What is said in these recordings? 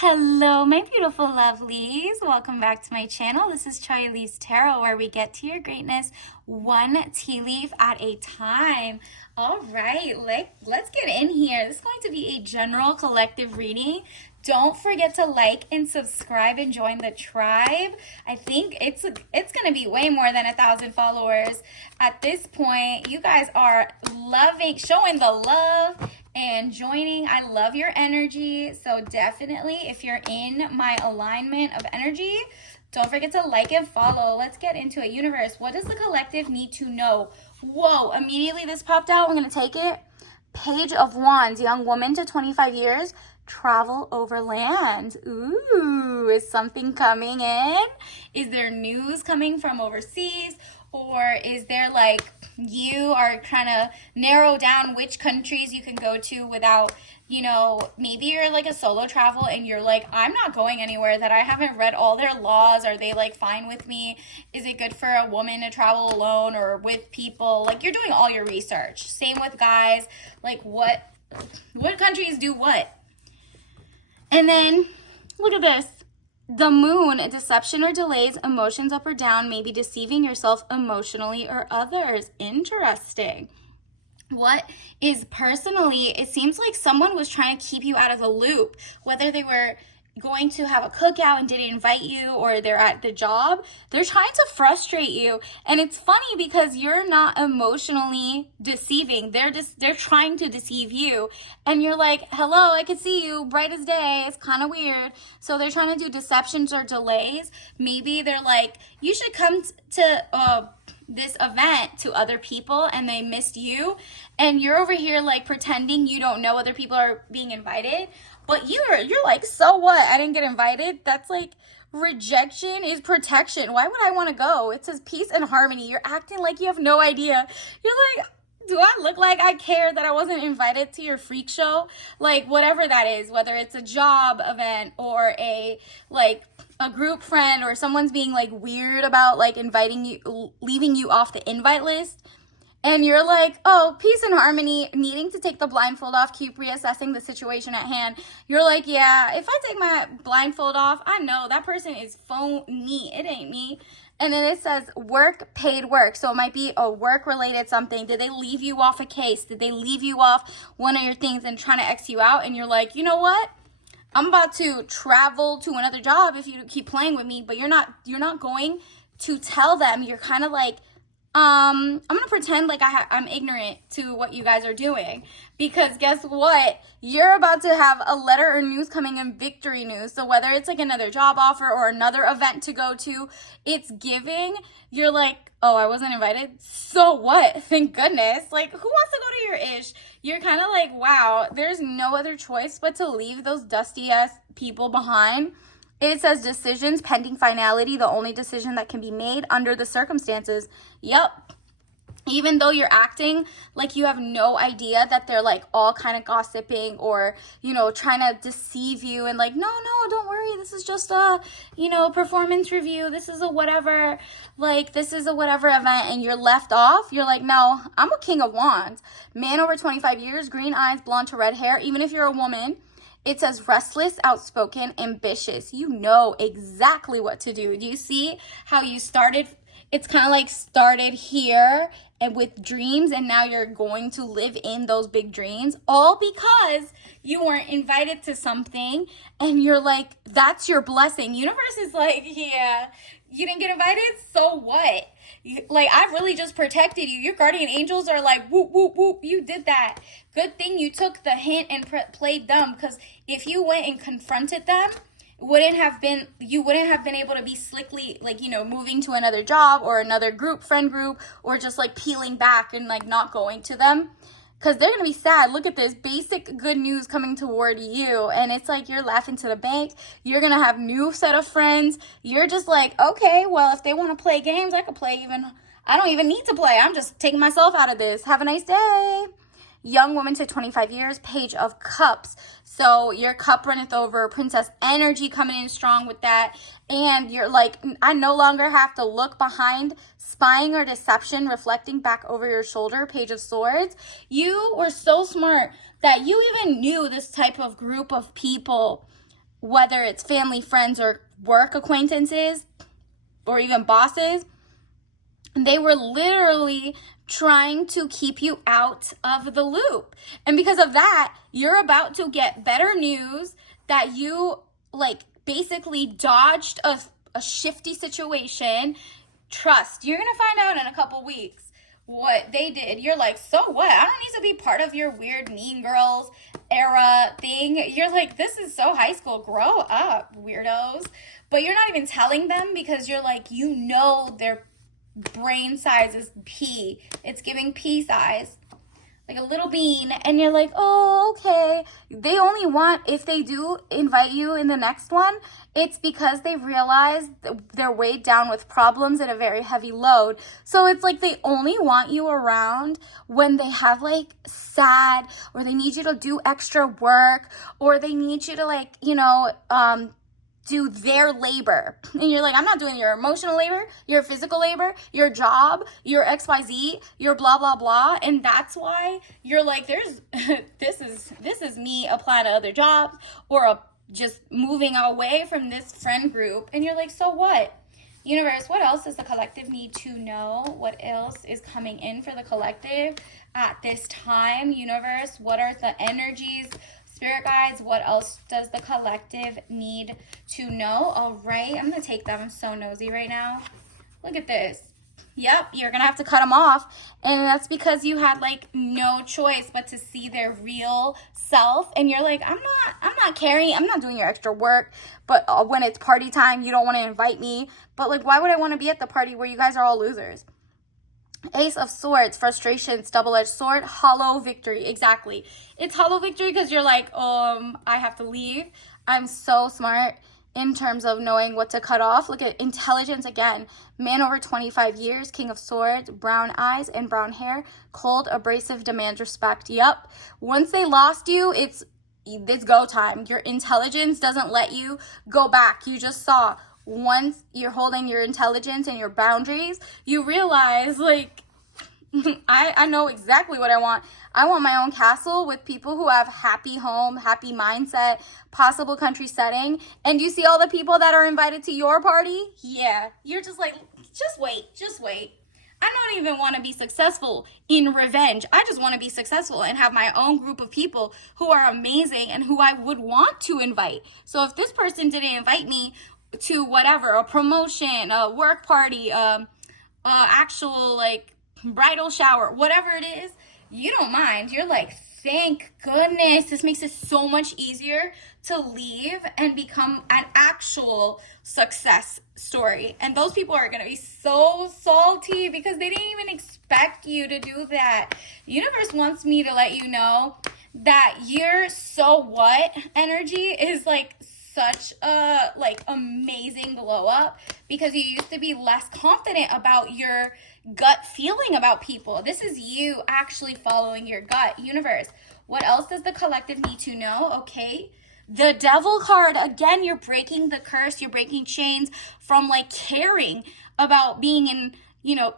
Hello, my beautiful lovelies. Welcome back to my channel. This is Chai Elise Tarot, where we get to your greatness one tea leaf at a time. All right, let's get in here. This is going to be a general collective reading. Don't forget to like and subscribe and join the tribe. I think it's going to be way more than 1,000 followers at this point. You guys are showing the love and joining. I love your energy. So definitely, if you're in my alignment of energy, don't forget to like and follow. Let's get into it. Universe, what does the collective need to know? Whoa, immediately this popped out. I'm going to take it. Page of Wands, young woman to 25 years, travel overland. Ooh, is something coming in? Is there news coming from overseas? Or is there like you are trying to narrow down which countries you can go to without, maybe you're like a solo travel and you're like, I'm not going anywhere that I haven't read all their laws. Are they like fine with me? Is it good for a woman to travel alone or with people? Like you're doing all your research. Same with guys. Like what countries do what? And then look at this. The moon, deception or delays, emotions up or down, maybe deceiving yourself emotionally or others. Interesting. What is personally, it seems like someone was trying to keep you out of the loop, whether they were going to have a cookout and didn't invite you, or they're at the job. They're trying to frustrate you. And it's funny because you're not emotionally deceiving. They're trying to deceive you. And you're like, hello, I can see you bright as day. It's kind of weird. So they're trying to do deceptions or delays. Maybe they're like, you should come to this event to other people, and they missed you, and you're over here like pretending you don't know other people are being invited, but you're like, so what? I didn't get invited. That's like rejection is protection. Why would I want to go? It says peace and harmony. You're acting like you have no idea. You're like, do I look like I care that I wasn't invited to your freak show? Like whatever that is, whether it's a job event or a group friend, or someone's being like weird about like inviting you, leaving you off the invite list. And you're like, oh, peace and harmony, needing to take the blindfold off, keep reassessing the situation at hand. You're like, yeah, if I take my blindfold off, I know that person is phony. It ain't me. And then it says work, paid work. So it might be a work-related something. Did they leave you off a case? Did they leave you off one of your things and trying to X you out? And you're like, you know what? I'm about to travel to another job if you keep playing with me, but you're not going to tell them. You're kind of like, I'm going to pretend like I'm ignorant to what you guys are doing, because guess what? You're about to have a letter or news coming in, victory news. So whether it's like another job offer or another event to go to, it's giving. You're like, oh, I wasn't invited. So what? Thank goodness. Like, who wants to go to your ish? You're kind of like, wow, there's no other choice but to leave those dusty ass people behind. It says decisions pending finality, the only decision that can be made under the circumstances. Yep. Even though you're acting like you have no idea that they're like all kind of gossiping or, trying to deceive you and like, no, don't worry. This is just a, performance review. This is a whatever, this is a whatever event, and you're left off. You're like, no, I'm a king of wands. Man over 25 years, green eyes, blonde to red hair. Even if you're a woman, it says restless, outspoken, ambitious. You know exactly what to do. Do you see how you started? It's kind of like started here and with dreams, and now you're going to live in those big dreams, all because you weren't invited to something, and you're like, that's your blessing. Universe is like, yeah, you didn't get invited, so what? Like, I really just protected you. Your guardian angels are like, whoop, whoop, whoop, you did that. Good thing you took the hint and played dumb, because if you went and confronted them, you wouldn't have been able to be slickly, moving to another job or another friend group, or just like peeling back and like not going to them, because they're going to be sad. Look at this basic good news coming toward you. And it's like, you're laughing to the bank. You're going to have new set of friends. You're just like, okay, well, if they want to play games, I don't even need to play. I'm just taking myself out of this. Have a nice day. Young woman to 25 years, page of cups. So your cup runneth over, princess energy coming in strong with that. And you're like, I no longer have to look behind, spying or deception reflecting back over your shoulder, page of swords. You were so smart that you even knew this type of group of people whether it's family, friends, or work acquaintances, or even bosses, they were literally trying to keep you out of the loop. And because of that, you're about to get better news that you like basically dodged a shifty situation. Trust, you're gonna find out in a couple weeks what they did. You're like, so what? I don't need to be part of your weird Mean Girls era thing. You're like, this is so high school. Grow up, weirdos. But you're not even telling them because you're like, you know, their brain size is pea. It's giving pea size, like a little bean. And you're like, oh, okay. They only want, if they do invite you in the next one, it's because they realize they're weighed down with problems and a very heavy load. So it's like they only want you around when they have like sad, or they need you to do extra work, or they need you to like, do their labor. And you're like, I'm not doing your emotional labor, your physical labor, your job, your XYZ, your blah, blah, blah. And that's why you're like, there's, this is me applying to other jobs, or just moving away from this friend group. And you're like, so what? Universe, what else does the collective need to know? What else is coming in for the collective at this time? Universe, what are the energies? Spirit guides, what else does the collective need to know? All right, I'm going to take them. I'm so nosy right now. Look at this. Yep, you're going to have to cut them off. And that's because you had like no choice but to see their real self. And you're like, I'm not caring. I'm not doing your extra work. But when it's party time, you don't want to invite me. But like, why would I want to be at the party where you guys are all losers? Ace of Swords, frustrations, double-edged sword, hollow victory. Exactly. It's hollow victory because you're like, I have to leave. I'm so smart in terms of knowing what to cut off. Look at intelligence again. Man over 25 years, King of Swords, brown eyes and brown hair, cold, abrasive, demands respect. Yep. Once they lost you, it's go time. Your intelligence doesn't let you go back. You just saw, once you're holding your intelligence and your boundaries, you realize, like, I know exactly what I want. I want my own castle with people who have happy home, happy mindset, possible country setting. And you see all the people that are invited to your party? Yeah, you're just like, just wait. I don't even want to be successful in revenge. I just want to be successful and have my own group of people who are amazing and who I would want to invite. So if this person didn't invite me to whatever, a promotion, a work party, actual like bridal shower, whatever it is, you don't mind. You're like, thank goodness. This makes it so much easier to leave and become an actual success story. And those people are going to be so salty because they didn't even expect you to do that. The universe wants me to let you know that your so what energy is like such a like amazing glow up because you used to be less confident about your gut feeling about people. This is you actually following your gut. Universe, what else does the collective need to know? Okay, the Devil card again. You're breaking the curse, you're breaking chains from like caring about being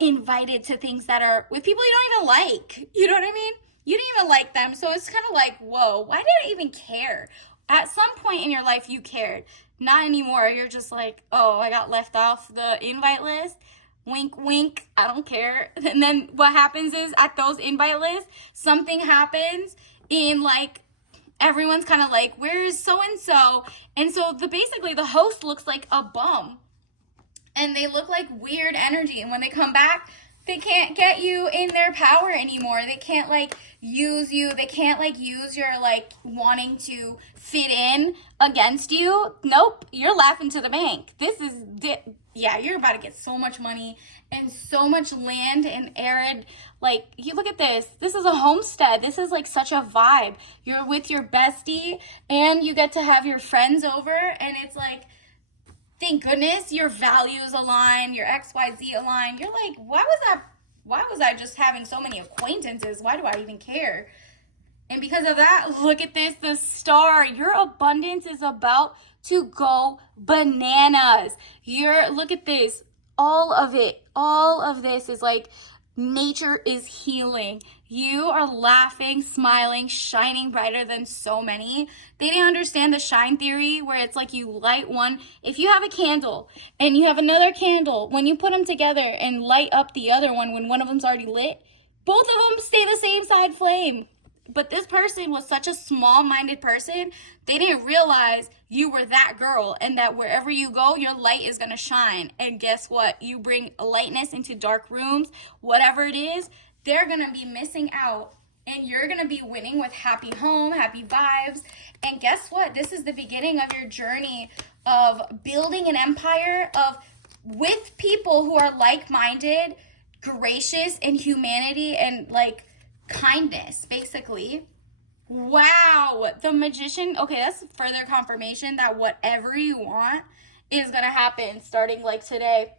invited to things that are with people you don't even like. You know what I mean? You didn't even like them, so it's kind of like, whoa, why did I even care? At some point in your life, you cared. Not anymore. You're just like, oh, I got left off the invite list. Wink, wink. I don't care. And then what happens is at those invite lists, something happens in like, everyone's kind of like, where is so-and-so? And so basically the host looks like a bum. And they look like weird energy. And when they come back, they can't get you in their power anymore. They can't like use you. They can't like use your like wanting to fit in against you. Nope, you're laughing to the bank. You're about to get so much money and so much land and arid. Like, you look at this. This is a homestead. This is like such a vibe. You're with your bestie and you get to have your friends over, and it's like, thank goodness your values align, your XYZ align. You're like, why was I just having so many acquaintances? Why do I even care? And because of that, look at this, the star. Your abundance is about to go bananas. Look at this. All of this is like nature is healing. You are laughing, smiling, shining brighter than so many. They didn't understand the shine theory where it's like you light one. If you have a candle and you have another candle, when you put them together and light up the other one when one of them's already lit, both of them stay the same side flame. But this person was such a small-minded person, they didn't realize you were that girl and that wherever you go, your light is going to shine. And guess what? You bring lightness into dark rooms, whatever it is, they're going to be missing out. And you're going to be winning with happy home, happy vibes. And guess what? This is the beginning of your journey of building an empire with people who are like-minded, gracious, and humanity and like kindness, basically. Wow, the Magician. Okay, that's further confirmation that whatever you want is gonna happen starting like today.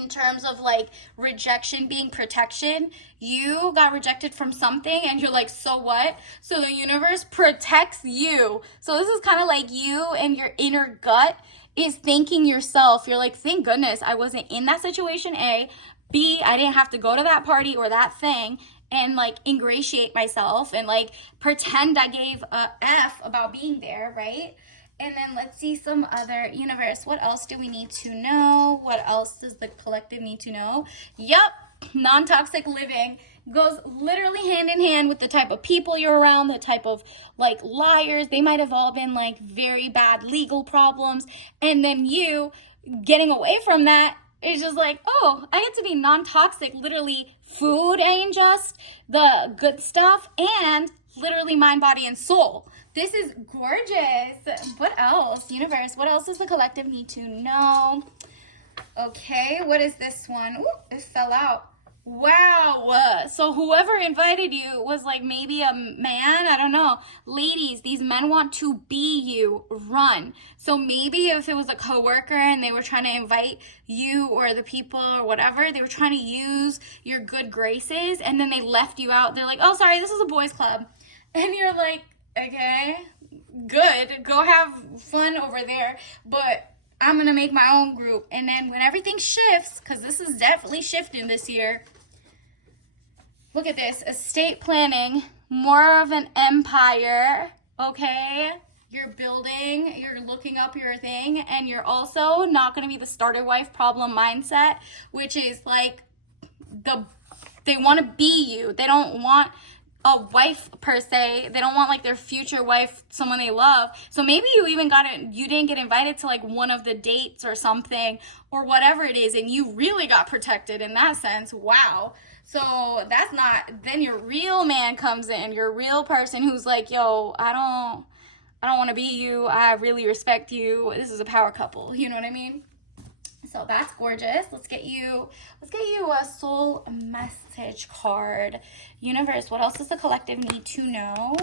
In terms of like rejection being protection, you got rejected from something and you're like, so what? So the universe protects you. So this is kind of like you and your inner gut is thanking yourself. You're like, thank goodness I wasn't in that situation, A. B, I didn't have to go to that party or that thing and like ingratiate myself and like pretend I gave a F about being there, right? And then let's see some other universe. What else do we need to know? What else does the collective need to know? Yup, non-toxic living goes literally hand in hand with the type of people you're around, the type of like liars. They might have all been like very bad legal problems. And then you getting away from that is just like, oh, I get to be non-toxic. Literally, food ain't just the good stuff, and literally mind, body, and soul. This is gorgeous. What else? Universe, what else does the collective need to know? Okay, what is this one? Ooh, it fell out. Wow. So whoever invited you was like maybe a man. I don't know. Ladies, these men want to be you. Run. So maybe if it was a coworker and they were trying to invite you or the people or whatever, they were trying to use your good graces and then they left you out. They're like, oh, sorry, this is a boys club. And you're like, okay, good. Go have fun over there. But I'm going to make my own group. And then when everything shifts, because this is definitely shifting this year. Look at this. Estate planning. More of an empire. Okay? You're building. You're looking up your thing. And you're also not going to be the starter wife problem mindset, which is like they want to be you. They don't want a wife per se. They don't want like their future wife, someone they love. So maybe you didn't get invited to like one of the dates or something or whatever it is, and you really got protected in that sense. Wow. So that's not, then your real man comes in, your real person who's like, yo, I don't want to be you. I really respect you. This is a power couple. You know what I mean? So that's gorgeous. Let's get you a soul message card. Universe, what else does the collective need to know?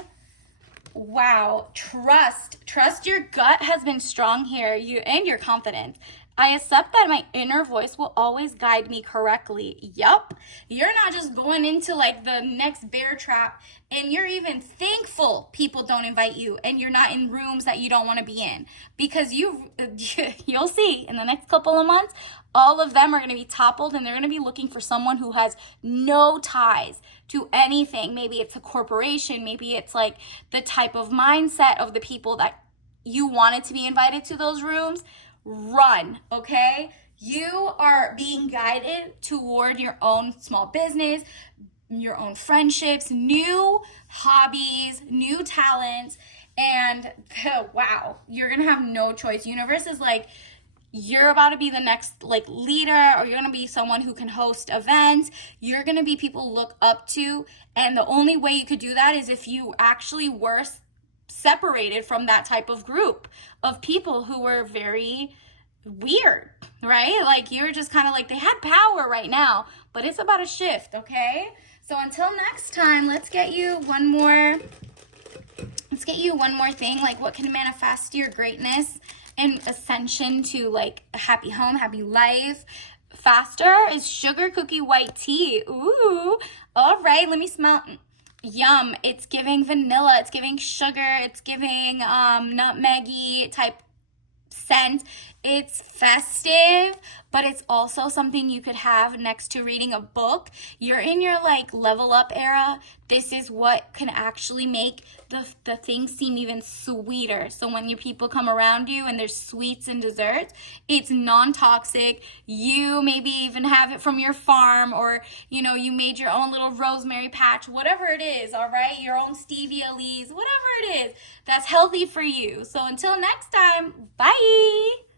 Wow. Trust your gut has been strong here. And your confidence. I accept that my inner voice will always guide me correctly. Yup. You're not just going into like the next bear trap and you're even thankful people don't invite you and you're not in rooms that you don't want to be in, because you'll see in the next couple of months, all of them are going to be toppled and they're going to be looking for someone who has no ties to anything. Maybe it's a corporation. Maybe it's like the type of mindset of the people that you wanted to be invited to those rooms. Run, okay? You are being guided toward your own small business, your own friendships, new hobbies, new talents, and wow, you're gonna have no choice. Universe is like, you're about to be the next like leader, or you're gonna be someone who can host events. You're gonna be people look up to, and the only way you could do that is if you actually were separated from that type of group of people who were very weird, right? Like you're just kind of like, they had power right now, but it's about a shift, okay? So until next time, let's get you one more thing, like what can manifest your greatness and ascension to like a happy home, happy life faster is sugar cookie white tea. Ooh, all right, let me smell. Yum. It's giving vanilla, it's giving sugar, it's giving nutmeggy type scent. It's festive, but it's also something you could have next to reading a book. You're in your like level up era. This is what can actually make the things seem even sweeter. So when your people come around you and there's sweets and desserts, it's non-toxic. You maybe even have it from your farm, or you know, you made your own little rosemary patch, whatever it is, all right? Your own stevia leaves, whatever it is that's healthy for you. So until next time, bye.